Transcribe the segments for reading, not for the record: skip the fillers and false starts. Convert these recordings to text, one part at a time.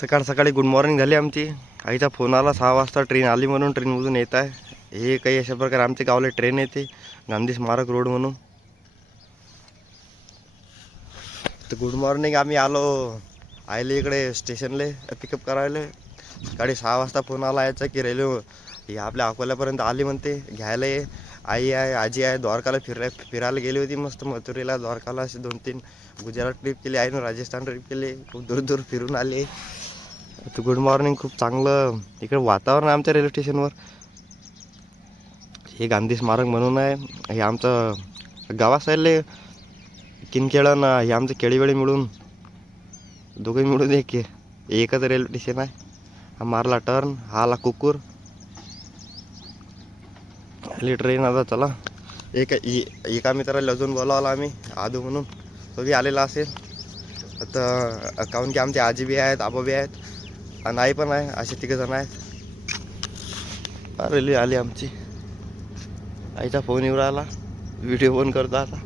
सकाळ सकाळी good morning झाली आमची. आईचा फोन आला 6 वाजता ट्रेन आली म्हणून, ट्रेनमधून येत आहे. हे काही अशा प्रकारे आमच्या गावाला ट्रेन येते गांधी स्मारक रोड म्हणून. तर गुड मॉर्निंग. आम्ही आलो आईले इकडे स्टेशनले पिकअप करायला. सकाळी 6 वाजता फोन आला यायचा की रेल्वे ही आपल्या अकोल्यापर्यंत आली म्हणते, घ्यायला ये. आई आहे, आजी आहे, द्वारकाला फिरायला गेली होती मस्त मथुरेला, द्वारकाला असे 2-3 गुजरात ट्रिप केली आईनं, राजस्थान ट्रिप केली, खूप दूर दूर फिरून आली. तर गुड मॉर्निंग. खूप चांगलं इकडे वातावरण आहे आमच्या रेल्वे स्टेशनवर. हे गांधी स्मारक म्हणून आहे. हे आमचं गावा साईडले किनखेडन हे आमचं केळीवेळी मिळून दोघे मिळून एकच रेल्वे स्टेशन आहे. हा मारला टर्न, हा आला कुकूर, आली ट्रेन. आता चला एका मित्राला अजून बोलावला आम्ही आदू म्हणून, तो बी आलेला असेल. आता काहून की आमचे आजी बी आहेत, आबा बी आहेत आणि आई पण आहे, असे 3 जण आहेत. रेल्वे आली आमची. आईचा फोन येऊ राहिला, व्हिडिओ फोन करतो आता.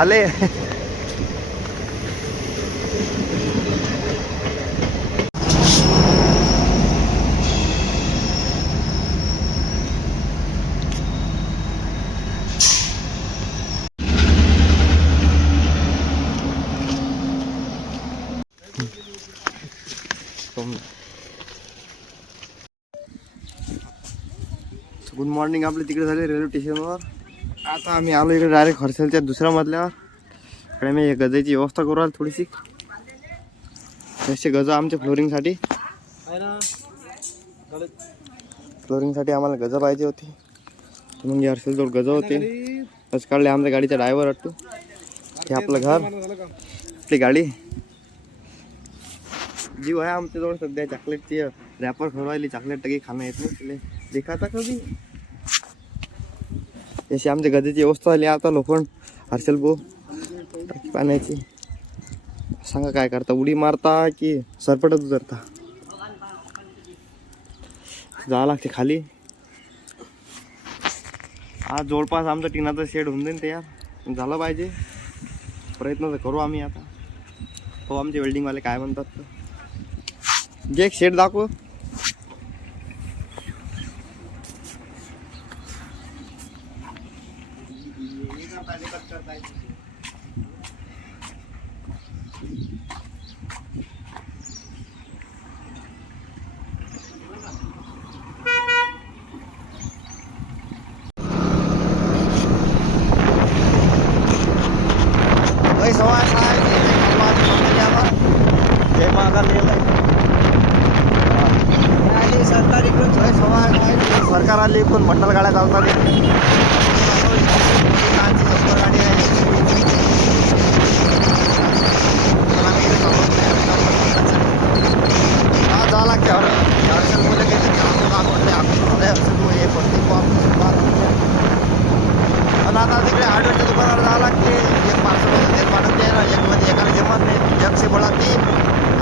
आले. Good morning. आपले तिकडे झाले रेल्वे स्टेशनवर. आता आम्ही आलो इकडे डायरेक्ट हर्षलच्या दुसऱ्या मधल्यावर. इकडे मी गजाची व्यवस्था करू राहिलो थोडीशी. तसे गज आमच्या फ्लोरिंगसाठी आम्हाला गज पाहिजे होती. मग हर्षलजवळ गज होते, तसं काढले. आमच्या गाडीचा ड्रायव्हर अट्टू, हे आपलं घर, आपली गाडी. जीव आहे आमच्याजवळ सध्या. चॉकलेटची रॅपर खवरायली, चॉकलेट टकी खाणं येत नाही तिले, देखाता कधी. अशी आमच्या गजेची व्यवस्था झाली. आता लोखंड हर्षल भाऊ टाकी पाण्याची. सांगा काय करता, उडी मारता की सरपटच उतरता? जावं लागते खाली. आज जवळपास आमचा टिनाचा शेड होऊन जाईल तयार, झालं पाहिजे. प्रयत्न तर करू आम्ही आता. हो, आमचे वेल्डिंगवाले काय म्हणतात तर. जे एक शेड दाखव. सरकार आली पण मंडल गाड्या चालतात. गाडी आहे. हा जा लागते. हर्षल मुलं गेले पण आता तिकडे हार्डवेअरच्या दुकानावर जावं लागते. एक पार्सल पाठवते ना, एक मध्ये एकाला जमत नाही. जगशी बोलाती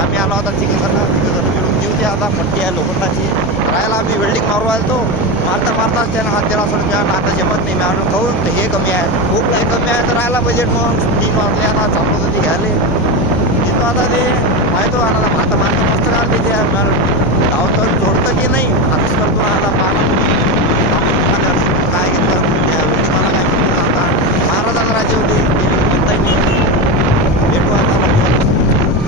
आम्ही आलो आता 3 जण मिळून देऊ ते. आता पट्टी आहे लोखंडाची. राहायला आम्ही वेल्डिंग मारू राहिलो, मारता त्यानं हात दिला सोडून घ्या. आता जमत नाही. मी आलो खाऊन तर हे कमी आहे, खूप लय कमी आहे. तर राहायला बजेट मग 3 वाजले. आता चालतो होती घ्यायला तिथं. आता ते माहिती हो आता माणसं मस्त काढते ते. लावतं जोडतं की नाही असंच करतो ना. आता काय घेतलं वेल्डिंग मला काय म्हणतो आता महाराजाला राज्य होते भेटू आता.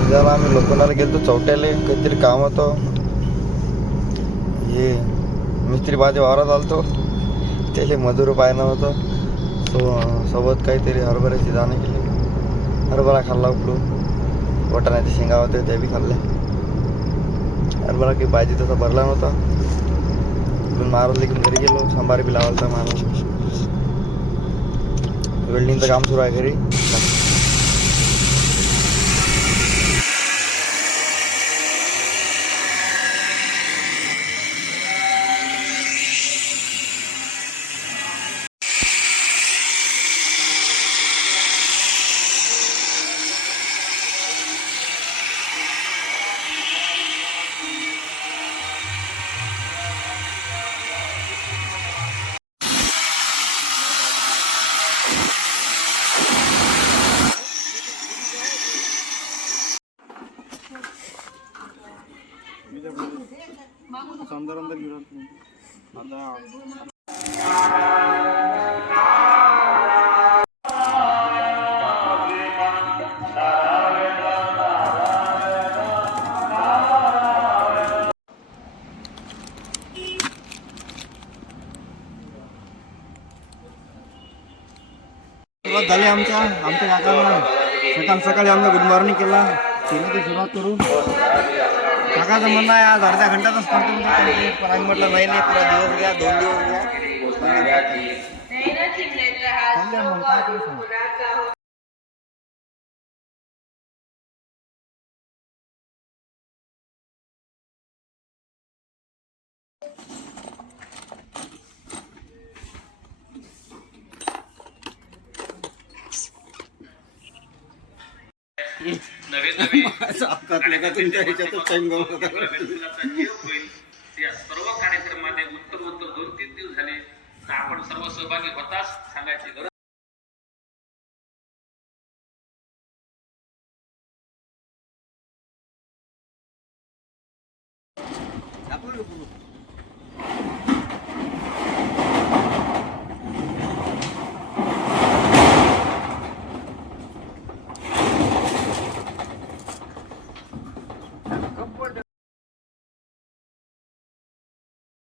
जरा आम्ही लोखंडाला गेलो चौट्याले, काहीतरी काम होतं. हे मिस्त्री बाजे वावरात आलतो, त्याला मजूर पाहिलं होतं. सोबत काहीतरी हरभऱ्याची दाणे केली. हरभरा खाल्ला उकळून. वाटाण्याच्या शेंगा होते त्या बी खाल्ल्या. हरभरा काही पाहिजे तसा भरला नव्हता. इकडून मारून घेऊन घरी गेलो. सांबार बी लावायचा मारून. वेल्डिंगचं काम सुरू आहे घरी. सुरुवात झाली आमच्या काकांना सकाळी आमचा गुड मॉर्निंग केला फिरण्याची सुरुवात करू. काकाचं म्हणणं आहे आज अर्ध्या घंट्यातच करतो पण आम्ही म्हटलं नाही पुरा दिवस घ्या 2 दिवस घ्या. चांगलं मग काय करू सांग. नवे नवे अपघातले का तुमच्या ह्याच्यातच टाइम गवला या सर्व कार्यक्रमाने उत्तर 2-3 दिवस झाले तर आपण सर्व सहभागी होताच सांगायची गरज